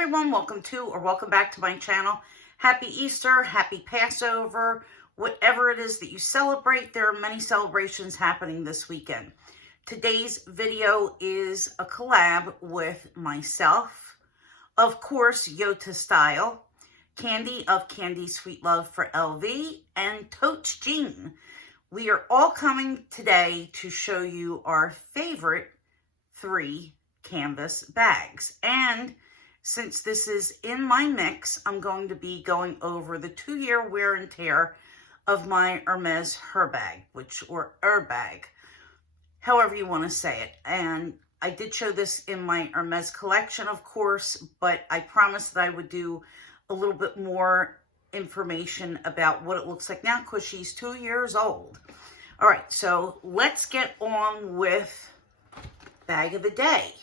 everyone, welcome to or welcome back to my channel. Happy Easter, happy Passover, whatever it is that you celebrate. There are many celebrations happening this weekend. Today's video is a collab with myself, of course, YotaStyle, Candi of Candi Sweet Love for LV, and Totes Jean. We are all coming today to show you our favorite 3 canvas bags. And since this is in my mix, I'm going to be going over the 2-year wear and tear of my Hermes Herbag, or Herbag, however you want to say it. And I did show this in my Hermes collection, of course, but I promised that I would do a little bit more information about what it looks like now because she's 2 years old. All right, so let's get on with bag of the day.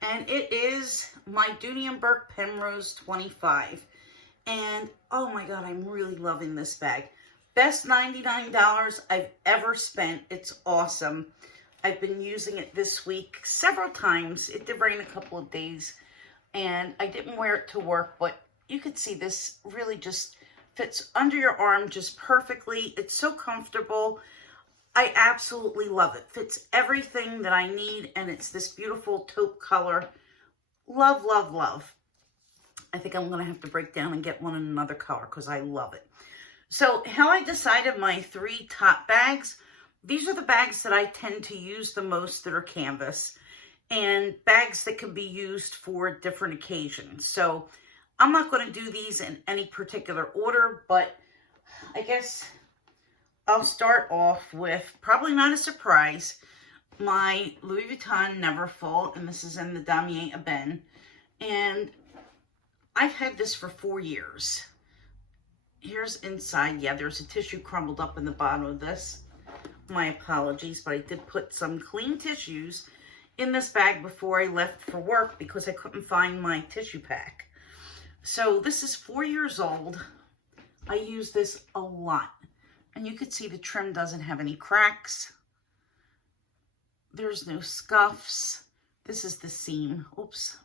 And it is my Dooney & Bourke Penrose 25. And oh my God, I'm really loving this bag. Best $99 I've ever spent. It's awesome. I've been using it this week several times. It did rain a couple of days and I didn't wear it to work, but you could see this really just fits under your arm just perfectly. It's so comfortable. I absolutely love it. Fits everything that I need, and it's this beautiful taupe color. Love, love, love. I think I'm going to have to break down and get one in another color because I love it. So how I decided my 3 top bags, these are the bags that I tend to use the most that are canvas, and bags that can be used for different occasions. So I'm not going to do these in any particular order, but I guess I'll start off with, probably not a surprise, my Louis Vuitton Neverfull, and this is in the Damier Ebene, and I've had this for 4 years. Here's inside. Yeah, there's a tissue crumbled up in the bottom of this. My apologies, but I did put some clean tissues in this bag before I left for work because I couldn't find my tissue pack. So this is 4 years old. I use this a lot. And you can see the trim doesn't have any cracks. There's no scuffs. This is the seam. Oops.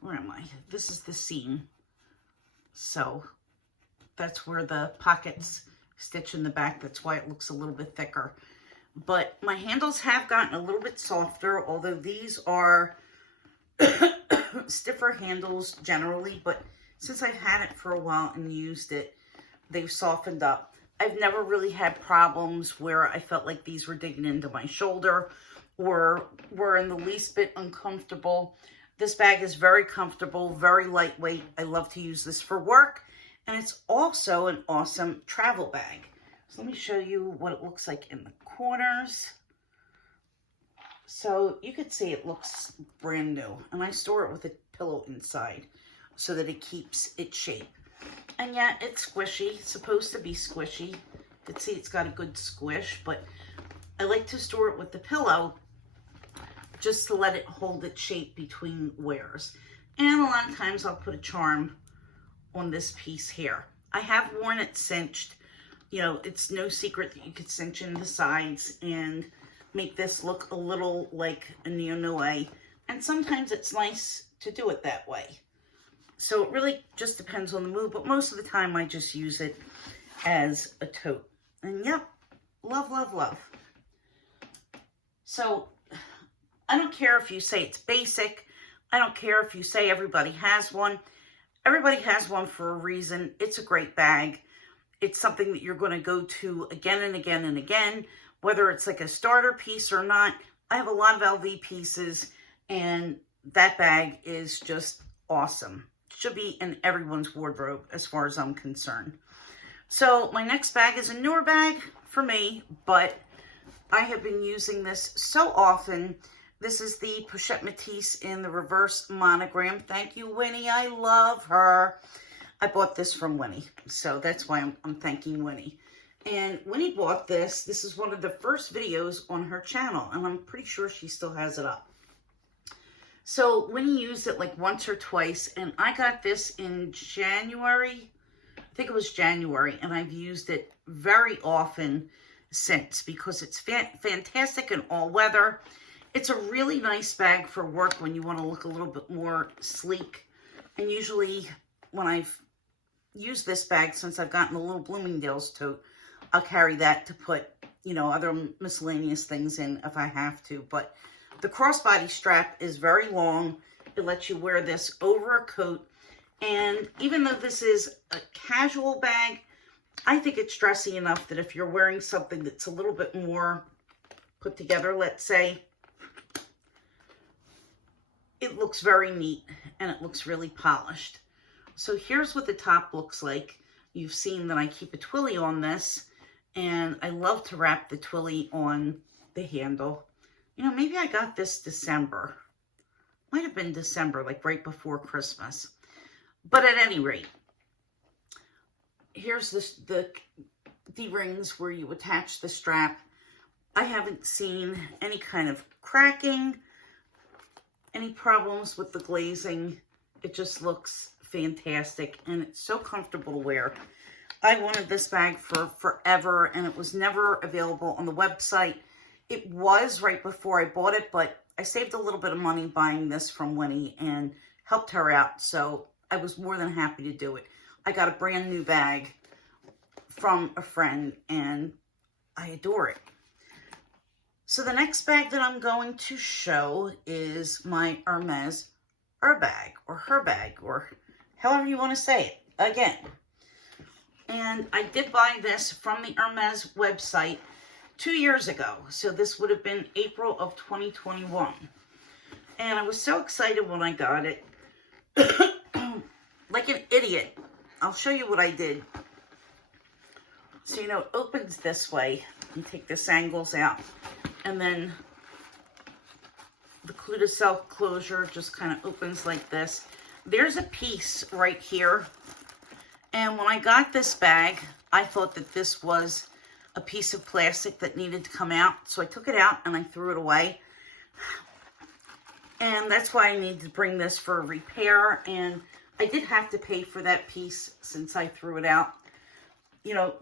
Where am I? This is the seam. So that's where the pockets stitch in the back. That's why it looks a little bit thicker. But my handles have gotten a little bit softer, although these are stiffer handles generally. But since I've had it for a while and used it, they've softened up. I've never really had problems where I felt like these were digging into my shoulder or were in the least bit uncomfortable. This bag is very comfortable, very lightweight. I love to use this for work, and it's also an awesome travel bag. So let me show you what it looks like in the corners. So you can see it looks brand new, and I store it with a pillow inside so that it keeps its shape. And yeah, it's squishy. It's supposed to be squishy. You can see it's got a good squish, but I like to store it with the pillow just to let it hold its shape between wears. And a lot of times I'll put a charm on this piece here. I have worn it cinched. You know, it's no secret that you could cinch in the sides and make this look a little like a neo-noir. And sometimes it's nice to do it that way. So it really just depends on the mood, but most of the time I just use it as a tote. And yep, love, love, love. So I don't care if you say it's basic. I don't care if you say everybody has one. Everybody has one for a reason. It's a great bag. It's something that you're going to go to again and again and again, whether it's like a starter piece or not. I have a lot of LV pieces, and that bag is just awesome. Should be in everyone's wardrobe as far as I'm concerned. So my next bag is a newer bag for me, but I have been using this so often. This is the Pochette Metis in the reverse monogram. Thank you, Winnie. I love her. I bought this from Winnie, so that's why I'm thanking Winnie. And Winnie bought this. This is one of the first videos on her channel, and I'm pretty sure she still has it up. So Winnie used it like once or twice, and I got this in January. I think it was January, and I've used it very often since because it's fantastic in all weather. It's a really nice bag for work when you want to look a little bit more sleek. And usually when I've used this bag, since I've gotten the little Bloomingdale's tote, I'll carry that to put, you know, other miscellaneous things in if I have to. But the crossbody strap is very long. It lets you wear this over a coat. And even though this is a casual bag, I think it's dressy enough that if you're wearing something that's a little bit more put together, let's say, it looks very neat and it looks really polished. So here's what the top looks like. You've seen that I keep a twilly on this, and I love to wrap the twilly on the handle. You know, maybe I got this December. Might have been December, like right before Christmas. But at any rate, here's the D-rings where you attach the strap. I haven't seen any kind of cracking, any problems with the glazing. It just looks fantastic, and it's so comfortable to wear. I wanted this bag for forever, and it was never available on the website. It was right before I bought it, but I saved a little bit of money buying this from Winnie and helped her out, so I was more than happy to do it. I got a brand new bag from a friend, and I adore it. So the next bag that I'm going to show is my Hermes Herbag, or however you want to say it, again. And I did buy this from the Hermes website 2 years ago. So this would have been April of 2021. And I was so excited when I got it. Like an idiot. I'll show you what I did. So, you know, it opens this way. You take the sangles out. And then the cul-de-sac closure just kind of opens like this. There's a piece right here. And when I got this bag, I thought that this was a piece of plastic that needed to come out. So I took it out and I threw it away. And that's why I need to bring this for a repair. And I did have to pay for that piece since I threw it out. You know,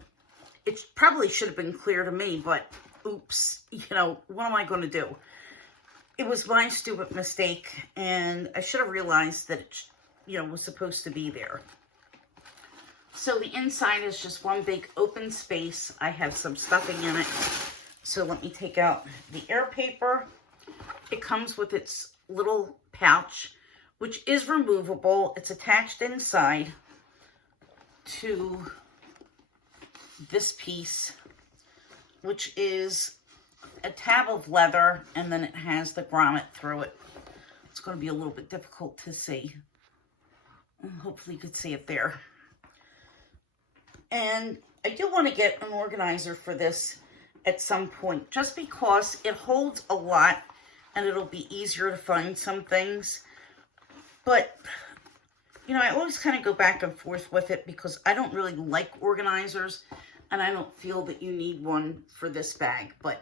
it probably should have been clear to me, but oops, you know, what am I going to do? It was my stupid mistake, and I should have realized that it, you know, was supposed to be there. So the inside is just one big open space. I have some stuffing in it. So let me take out the air paper. It comes with its little pouch, which is removable. It's attached inside to this piece, which is a tab of leather, and then it has the grommet through it. It's going to be a little bit difficult to see. Hopefully you could see it there. And I do want to get an organizer for this at some point, just because it holds a lot and it'll be easier to find some things. But, you know, I always kind of go back and forth with it because I don't really like organizers, and I don't feel that you need one for this bag. But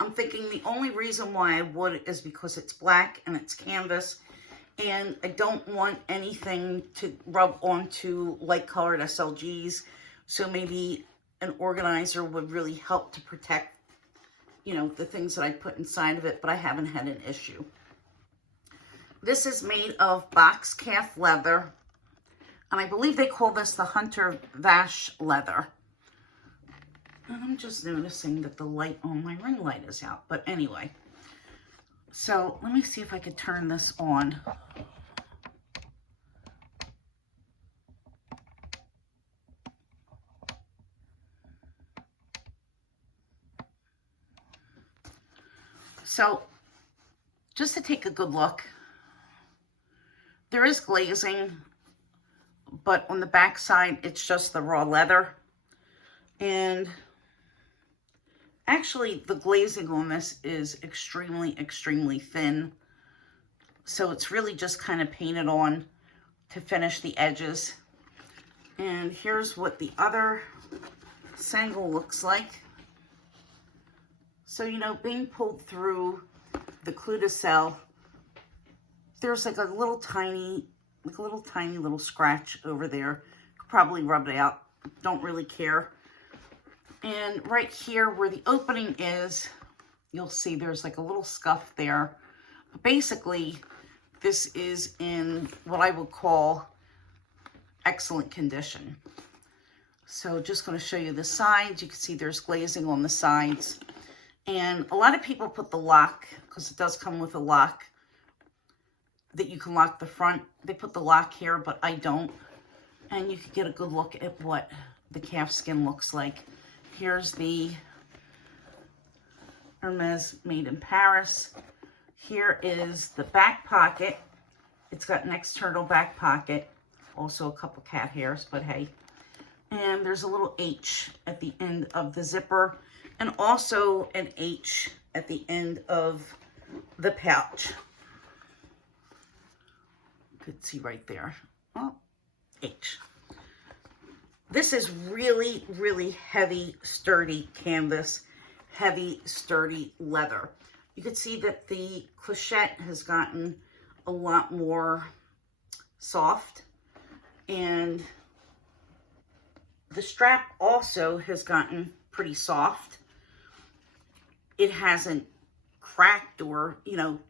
I'm thinking the only reason why I would is because it's black and it's canvas, and I don't want anything to rub onto light-colored SLGs. So maybe an organizer would really help to protect, you know, the things that I put inside of it, but I haven't had an issue. This is made of box calf leather, and I believe they call this the Hunter Vache leather. And I'm just noticing that the light on my ring light is out, but anyway. So let me see if I could turn this on. So just to take a good look, there is glazing, but on the back side, it's just the raw leather. And actually, the glazing on this is extremely, extremely thin. So it's really just kind of painted on to finish the edges. And here's what the other sangle looks like. So, you know, being pulled through the cul-de-sac, there's like a little tiny little scratch over there. Could probably rub it out. Don't really care. And right here where the opening is, you'll see there's like a little scuff there. But basically, this is in what I would call excellent condition. So just going to show you the sides. You can see there's glazing on the sides. And a lot of people put the lock, because it does come with a lock, that you can lock the front. They put the lock here, but I don't. And you can get a good look at what the calf skin looks like. Here's the Hermes made in Paris. Here is the back pocket. It's got an external back pocket. Also a couple cat hairs, but hey. And there's a little H at the end of the zipper, and also an H at the end of the pouch. You could see right there. Oh, H. This is really, really heavy, sturdy canvas, heavy, sturdy leather. You can see that the Pochette has gotten a lot more soft, and the strap also has gotten pretty soft. It hasn't cracked or,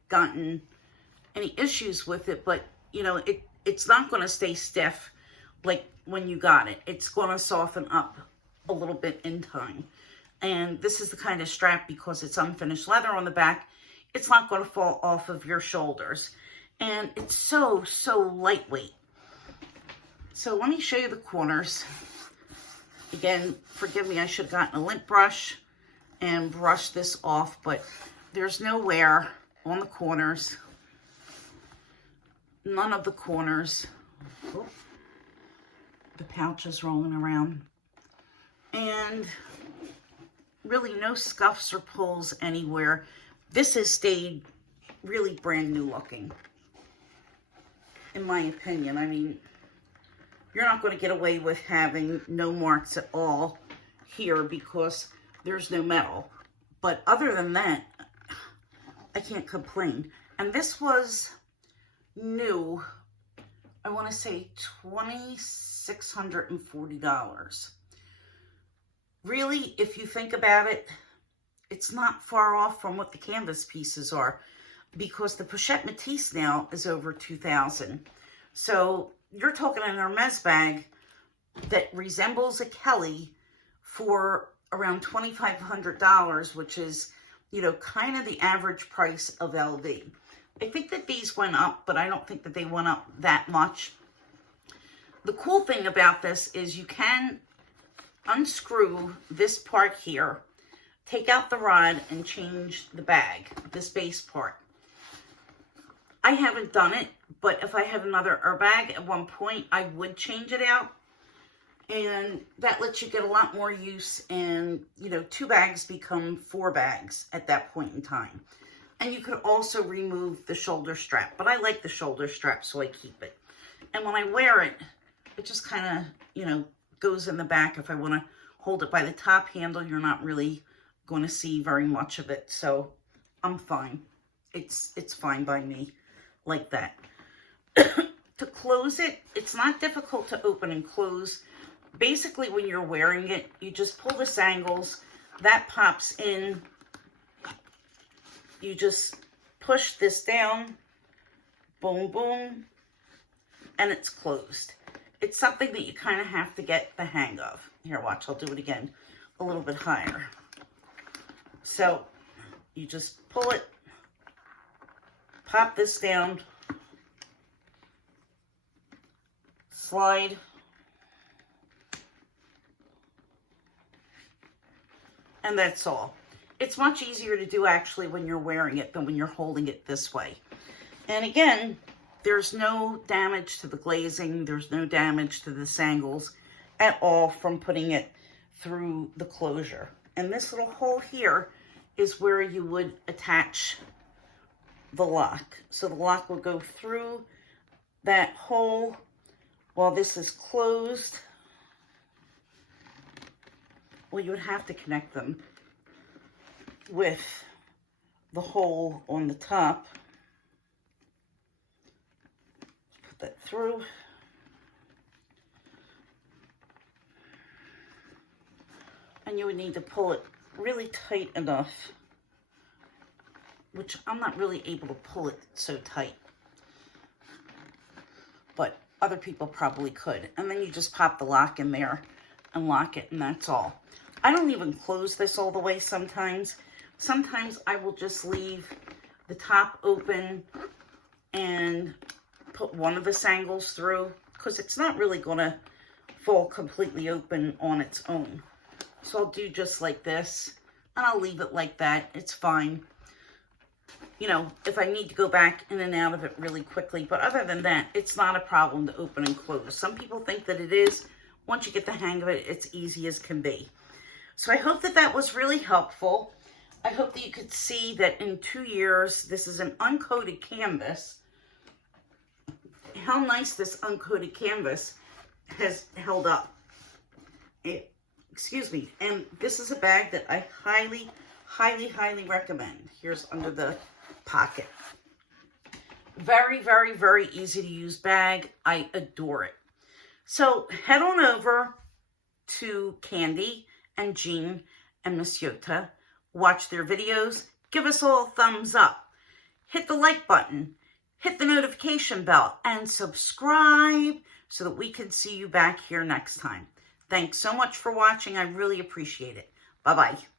gotten any issues with it, but, it's not going to stay stiff like when you got it. It's going to soften up a little bit in time. And this is the kind of strap, because it's unfinished leather on the back, it's not going to fall off of your shoulders. And it's so, so lightweight. So let me show you the corners. Again, forgive me, I should have gotten a lint brush and brushed this off, but there's no wear on the corners. None of the corners. Oh, the pouch is rolling around. And really no scuffs or pulls anywhere. This has stayed really brand new looking, in my opinion. I mean, you're not going to get away with having no marks at all here because there's no metal. But other than that, I can't complain. And this was new, I want to say $2,640. Really, if you think about it, it's not far off from what the canvas pieces are, because the Pochette Metis now is over $2,000. So you're talking an Hermes bag that resembles a Kelly for around $2,500, which is, kind of the average price of LV. I think that these went up, but I don't think that they went up that much. The cool thing about this is you can unscrew this part here, take out the rod, and change the bag, this base part. I haven't done it, but if I had another Herbag at one point, I would change it out. And that lets you get a lot more use, and, 2 bags become 4 bags at that point in time. And you could also remove the shoulder strap, but I like the shoulder strap, so I keep it. And when I wear it, it just kind of, goes in the back. If I want to hold it by the top handle, you're not really going to see very much of it, so I'm fine. It's fine by me like that. To close it, it's not difficult to open and close. Basically, when you're wearing it, you just pull the sangles, that pops in. You just push this down, boom, boom, and it's closed. It's something that you kind of have to get the hang of. Here, watch, I'll do it again a little bit higher. So you just pull it, pop this down, slide, and that's all. It's much easier to do actually when you're wearing it than when you're holding it this way. And again, there's no damage to the glazing, there's no damage to the sangles at all from putting it through the closure. And this little hole here is where you would attach the lock. So the lock will go through that hole while this is closed. Well, you would have to connect them with the hole on the top. Put that through. And you would need to pull it really tight enough which I'm not really able to pull it so tight. But other people probably could. And then you just pop the lock in there and lock it, and that's all. I don't even close this all the way sometimes. Sometimes I will just leave the top open and put one of the sangles through, because it's not really going to fall completely open on its own. So I'll do just like this, and I'll leave it like that. It's fine. You know, if I need to go back in and out of it really quickly. But other than that, it's not a problem to open and close. Some people think that it is. Once you get the hang of it, it's easy as can be. So I hope that that was really helpful. I hope that you could see that in 2 years, this is an uncoated canvas. How nice this uncoated canvas has held up. Excuse me. And this is a bag that I highly, highly, highly recommend. Here's under the pocket. Very, very, very easy to use bag. I adore it. So head on over to Candi and Jean and Miss Yota. Watch their videos. Give us all a thumbs up. Hit the like button. Hit the notification bell and subscribe so that we can see you back here next time. Thanks so much for watching. I really appreciate it. Bye-bye.